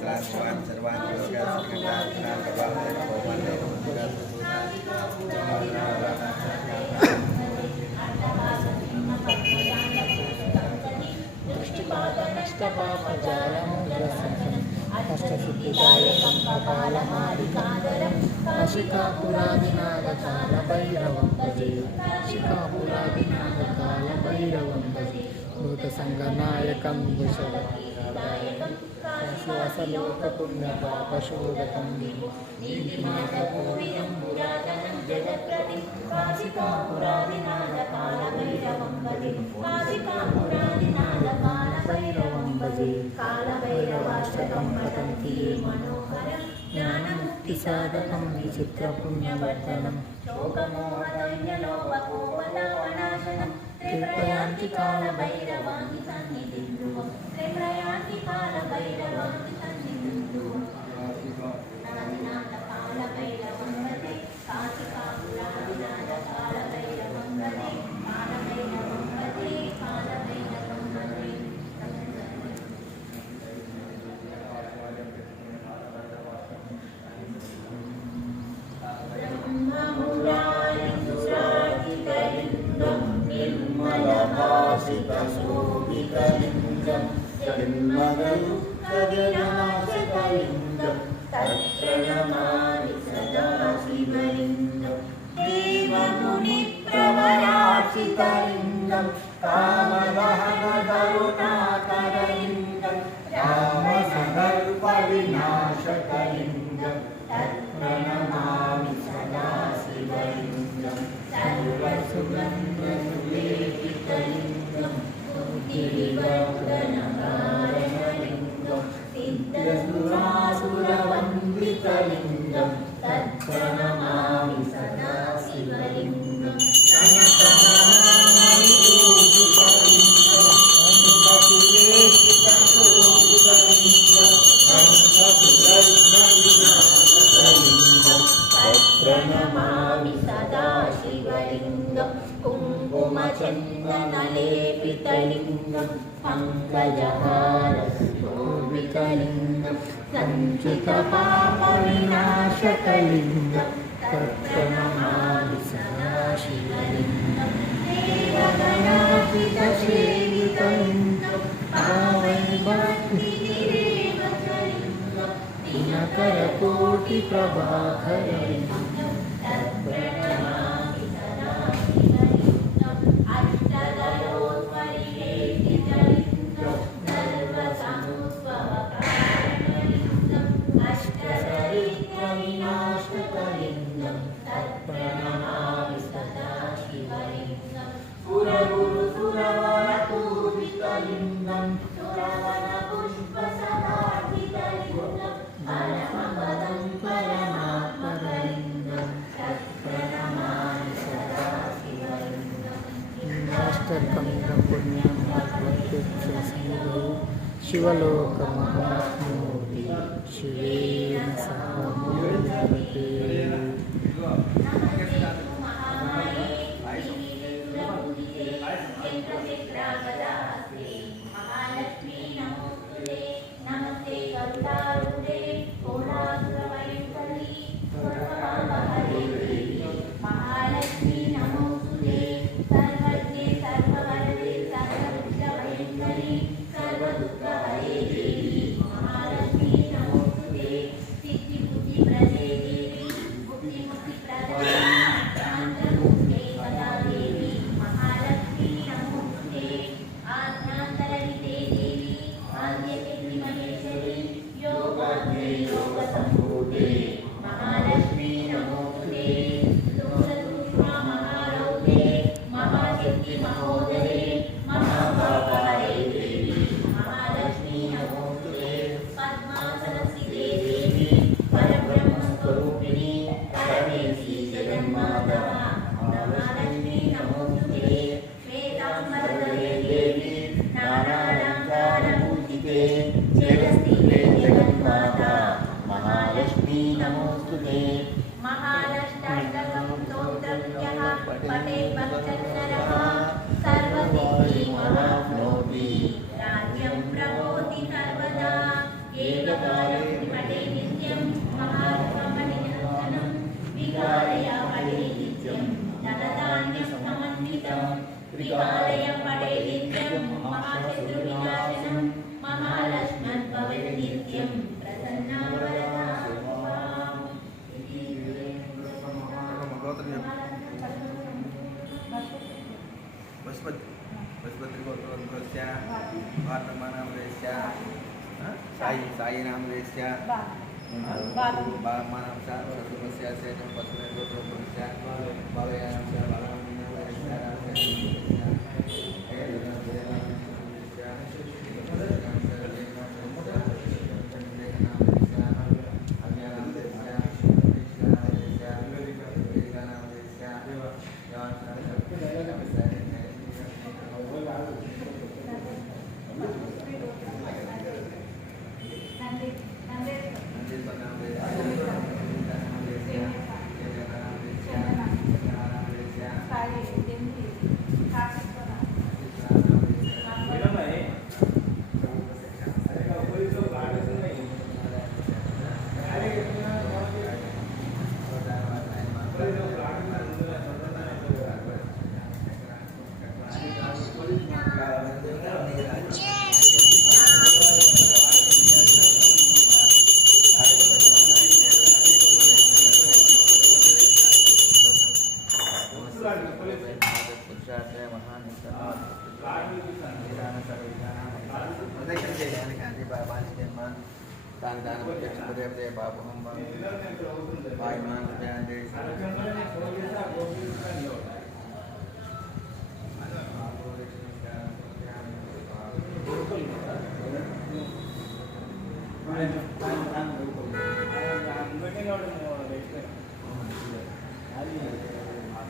सर्वान् सर्वान् योगासनान् कपालय भगवान् अष्टसिद्धिदायकं कपालमादिकादरं शिखापुरादिनागकालभैरवं भजे शिखापुरादिनागकालभैरवं भजे भूतसङ्गनायकं वशदायकं काशीवासलोकपुण्यपापशोधकं नीतिमार्गपूर्णं पुरातनं जगत्प्रतिं काशिकापुरादिनागकालभैरवं भजे काशिकापुरादिनागकालभैरवं भजे कालभैरवाष्टकं पठन्ति ये मनोहरं ज्ञानमुक्तिसाधकं विचित्रपुण्यवर्धनं शोकमोहदैन्यलोभकोपतापनाशनं त्रिप्रयान्ति कालभैरवाणि सन्निधिं ध्रुवं त्रिप्रयान्ति कालभैरवाणि सन्निधिं ध्रुवं कालभैरवं भजे काशिकापुरादिनागकालभैरवं भजे कालभैरवं भजे कालभैरवं भजे निर्मलभासितशोभितलिङ्गं जन्मदुःखविनाशकलिङ्गं तत्प्रणमामि सदा शिवलिङ्गं देवमुनिप्रवरार्चितलिङ्गं कामदहनकरुणाकरलिङ्गं रामसङ्कल्पविनाशकलिङ्गं तत्प्रणमामि सदा शिवलिङ्गं सर्वसुगन्धलेपितलिङ्गं गिरिवर्धनकारणलिङ्गं सिद्धसुरासुरवन्दितलिङ्गं तत्प्रणमामि सदा शिवलिङ्गं प्रणमामि सदा शिवलिङ्गं कुङ्कुमचन्दनलेपितलिङ्गं पङ्कजहारशोभितलिङ्गं सञ्चितपापविनाशकलिङ्गं तत्प्रणमामि सदा शिवलिङ्गं देवगणार्पितसेवितलिङ्गं पावनभक्तिनिरेवचलिङ्गं दिनकरकोटिप्रभाकरलिङ्गं तत्प्रणमामि सदा शिवलिङ्गं अष्टदलोत्परिवेष्टितलिङ्गं सर्वसमुद्भवकारणलिङ्गं अष्टचरित्रविनाशकलिङ्गं तत्प्रणमामि सदा शिवलिङ्गं सुरगुरुसुरवरपूजितलिङ्गं सुरवनपुष्पसदार्पितलिङ्गं परमपदं परमात्मलिङ्गं तत्प्रणमामि सदा शिवलिङ्गं अष्टकमिदं पुण्यं भगवतीर्थसन्निधौ शिवलोकमहात्मोऽपि शिवेन सह मोदते महालक्ष्मी नमोस्तुते नमस्ते करुणारूढे घोरासुरभयङ्करी सर्वपापहरे देवी महालक्ष्मी नमोस्तुते सर्वज्ञे सर्ववरदे सर्वदुष्टभयङ्करी सर्वदुःखहरे देवी महालक्ष्मी नमोस्तुते सिद्धिबुद्धिप्रदे देवी बुद्धिमुक्तिप्रदे शान्तमुक्ते सदा देवी महालक्ष्मी नमोस्तुते आज्ञान्तरहिते देवी आद्यशक्ति महेश्वरी योगाग्रे योगसम्भूते విహాలయం పడే నిత్యం మహాశత్రు వినాశనం మహాలక్ష్మణ్ భవతి నిత్యం ప్రసన్నా వరదా శుభాం. ఇది పశుపతి పశుపతి గోత్రోద్భవస్య వార్తమానామృతస్య సాయి సాయి నామృతస్య బామానం సర్వస్య సేతం పశుపతి గోత్రోద్భవస్య బాలయానం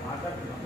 మాట్లాడుతున్నాం